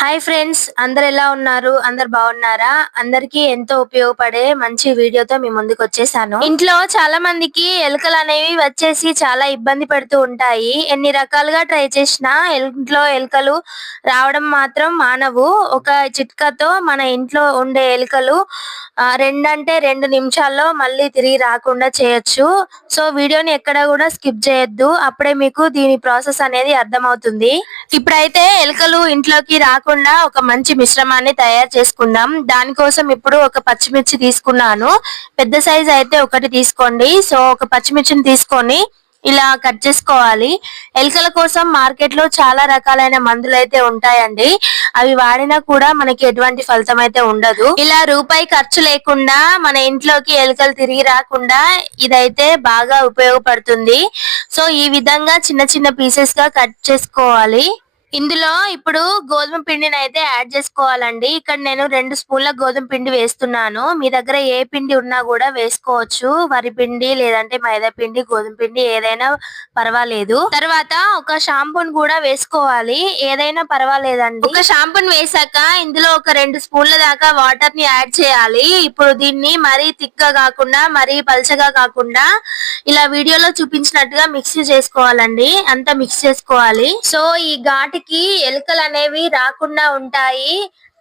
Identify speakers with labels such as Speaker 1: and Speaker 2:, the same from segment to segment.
Speaker 1: Hi friends అందరు ఎలా ఉన్నారు? అందరు బాగున్నారా? అందరికీ ఎంతో ఉపయోగపడే మంచి వీడియోతో మీ ముందుకు వచ్చేసాను. ఇంట్లో చాలా మందికి ఎలుకలు అనేవి వచ్చేసి చాలా ఇబ్బంది పెడుతూ ఉంటాయి. ఎన్ని రకాలుగా ట్రై చేసినా ఇంట్లో ఎలుకలు రావడం మాత్రం మానవు. ఒక చిట్కాతో మన ఇంట్లో ఉండే ఎలుకలు రెండు అంటే రెండు నిమిషాల్లో మళ్ళీ తిరిగి రాకుండా చేయొచ్చు. సో వీడియోని ఎక్కడ కూడా స్కిప్ చేయొద్దు. అప్పుడే మీకు దీని ప్రాసెస్ అనేది అర్థమవుతుంది. ఇప్పుడైతే ఎలుకలు ఇంట్లోకి రాకుండా ఒక మంచి మిశ్రమాన్ని తయారు చేసుకుందాం. దానికోసం ఇప్పుడు ఒక పచ్చిమిర్చి తీసుకున్నాను. పెద్ద సైజ్ అయితే ఒకటి తీసుకోండి. సో ఒక పచ్చిమిర్చిని తీసుకొని ఇలా కట్ చేసుకోవాలి. ఎలుకల కోసం మార్కెట్లో చాలా రకాలైన మందులు అయితే ఉంటాయండి. అవి వాడినా కూడా మనకి ఎటువంటి ఫలితం అయితే ఉండదు. ఇలా రూపాయి ఖర్చు లేకుండా మన ఇంట్లోకి ఎలుకలు తిరిగి రాకుండా ఇదైతే బాగా ఉపయోగపడుతుంది. సో ఈ విధంగా చిన్న చిన్న పీసెస్గా కట్ చేసుకోవాలి. ఇందులో ఇప్పుడు గోధుమ పిండిని అయితే యాడ్ చేసుకోవాలండి. ఇక్కడ నేను రెండు స్పూన్ల గోధుమ పిండి వేస్తున్నాను. మీ దగ్గర ఏ పిండి ఉన్నా కూడా వేసుకోవచ్చు. వరి పిండి లేదంటే మైదా పిండి గోధుమ పిండి ఏదైనా పర్వాలేదు. తర్వాత ఒక షాంపూని కూడా వేసుకోవాలి. ఏదైనా పర్వాలేదండి. ఒక షాంపూని వేసాక ఇందులో ఒక రెండు స్పూన్ల దాకా వాటర్ని యాడ్ చేయాలి. ఇప్పుడు దీన్ని మరీ థిక్గా కాకుండా మరీ పల్చగా కాకుండా ఇలా వీడియోలో చూపించినట్టుగా మిక్స్ చేసుకోవాలండి. అంతా మిక్స్ చేసుకోవాలి. సో ఈ వాటికి ఎలుకలు అనేవి రాకుండా ఉంటాయి.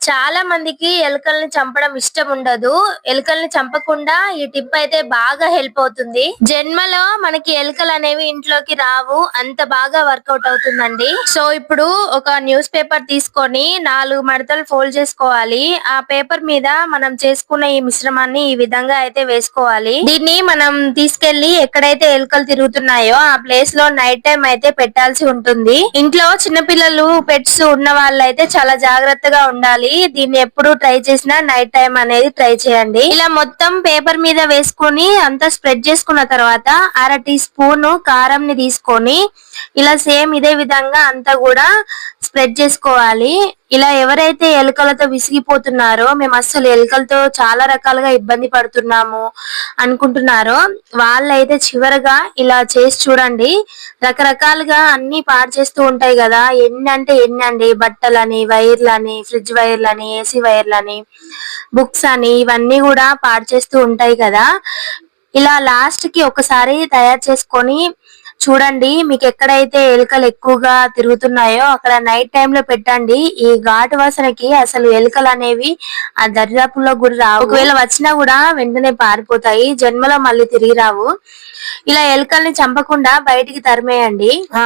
Speaker 1: చాలా మందికి ఎలుకల్ని చంపడం ఇష్టం ఉండదు. ఎలుకల్ని చంపకుండా ఈ టిప్ అయితే బాగా హెల్ప్ అవుతుంది. జన్మలో మనకి ఎలుకలు అనేవి ఇంట్లోకి రావు. అంత బాగా వర్కౌట్ అవుతుందండి. సో ఇప్పుడు ఒక న్యూస్ పేపర్ తీసుకొని నాలుగు మడతలు ఫోల్డ్ చేసుకోవాలి. ఆ పేపర్ మీద మనం చేసుకున్న ఈ మిశ్రమాన్ని ఈ విధంగా అయితే వేసుకోవాలి. దీన్ని మనం తీసుకెళ్ళి ఎక్కడైతే ఎలుకలు తిరుగుతున్నాయో ఆ ప్లేస్లో నైట్ టైం అయితే పెట్టాల్సి ఉంటుంది. ఇంట్లో చిన్నపిల్లలు పెట్స్ ఉన్న వాళ్ళైతే చాలా జాగ్రత్తగా ఉండాలి. దీన్ని ఎప్పుడు ట్రై చేసినా నైట్ టైం అనేది ట్రై చేయండి. ఇలా మొత్తం పేపర్ మీద వేసుకొని అంతా స్ప్రెడ్ చేసుకున్న తర్వాత అర టీ స్పూన్ కారం ని తీసుకొని ఇలా సేమ్ ఇదే విధంగా అంతా కూడా స్ప్రెడ్ చేసుకోవాలి. ఇలా ఎవరైతే ఎలుకలతో విసిగిపోతున్నారో మేము అస్సలు ఎలుకలతో చాలా రకాలుగా ఇబ్బంది పడుతున్నాము అనుకుంటున్నారో వాళ్ళైతే చివరగా ఇలా చేసి చూడండి. రకరకాలుగా అన్ని పాడు చేస్తూ ఉంటాయి కదా. ఎన్ని అంటే ఎన్ని అండి? బట్టలని వైర్లని ఫ్రిడ్జ్ వైర్లని ఏసీ వైర్లని బుక్స్ అని ఇవన్నీ కూడా పాడు చేస్తూ ఉంటాయి కదా. ఇలా లాస్ట్కి ఒకసారి తయారు చేసుకొని చూడండి మీకు ఎక్కడైతే ఎలుకలు ఎక్కువగా తిరుగుతున్నాయో అక్కడ నైట్ టైం లో పెట్టండి. ఈ ఘాటు వాసనకి అసలు ఎలుకలు అనేవి ఆ దరిదాపుల్లో గురి రావు. ఒకవేళ వచ్చినా కూడా వెంటనే పారిపోతాయి జన్మలో మళ్ళీ తిరిగి రావు. ఇలా ఎలుకల్ని చంపకుండా బయటికి తరిమేయండి. ఆ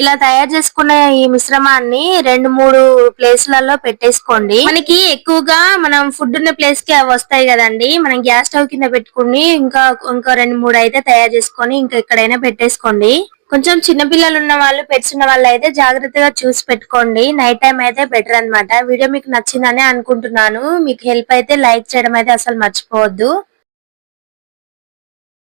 Speaker 1: ఇలా తయారు చేసుకున్న ఈ మిశ్రమాన్ని రెండు మూడు ప్లేస్లలో పెట్టేసుకోండి. మనకి ఎక్కువగా మనం ఫుడ్ ఉన్న ప్లేస్కి అవి వస్తాయి కదండి. మనం గ్యాస్ స్టవ్ కింద పెట్టుకుని ఇంకా ఇంకో రెండు మూడు అయితే తయారు చేసుకొని ఇంకా ఎక్కడైనా పెట్టేసుకోండి. కొంచెం చిన్న పిల్లలు ఉన్న వాళ్ళు పెట్స్ ఉన్న వాళ్ళు అయితే జాగ్రత్తగా చూసి పెట్టుకోండి. నైట్ టైం అయితే బెటర్ అన్నమాట. వీడియో మీకు నచ్చిందని అనుకుంటున్నాను. మీకు హెల్ప్ అయితే లైక్ చేయడం అయితే అసలు మర్చిపోవద్దు.